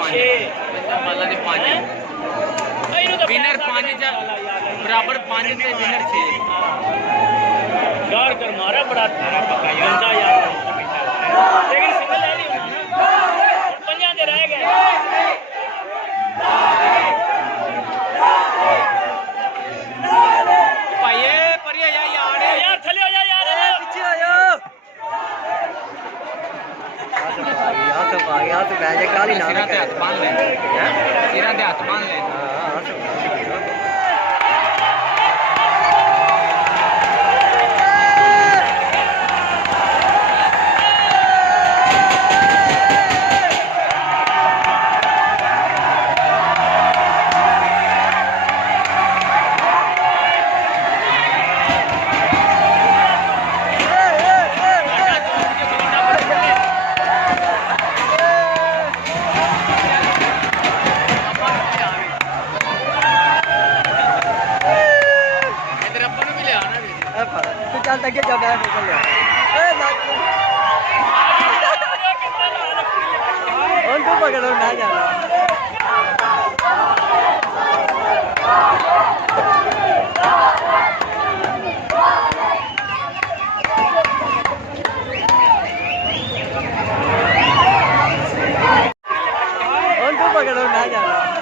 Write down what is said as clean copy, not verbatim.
बाला दे 5 winner 5 बराबर 5 ते winner 6 यार कर मारा बड़ा गंदा यार लेकिन सिंगल है नहीं पंजा दे रह गए भाई परिया यार यार थले हो जा यार पीछे आ जा आ तो मैच काली ना सिरा ते हाथ बांध ले सिरा ते हाथ बांध ले तू चल तक जा मैं निकल ले और तू पकड़ो मैं जाना और तू पकड़ो मैं जाना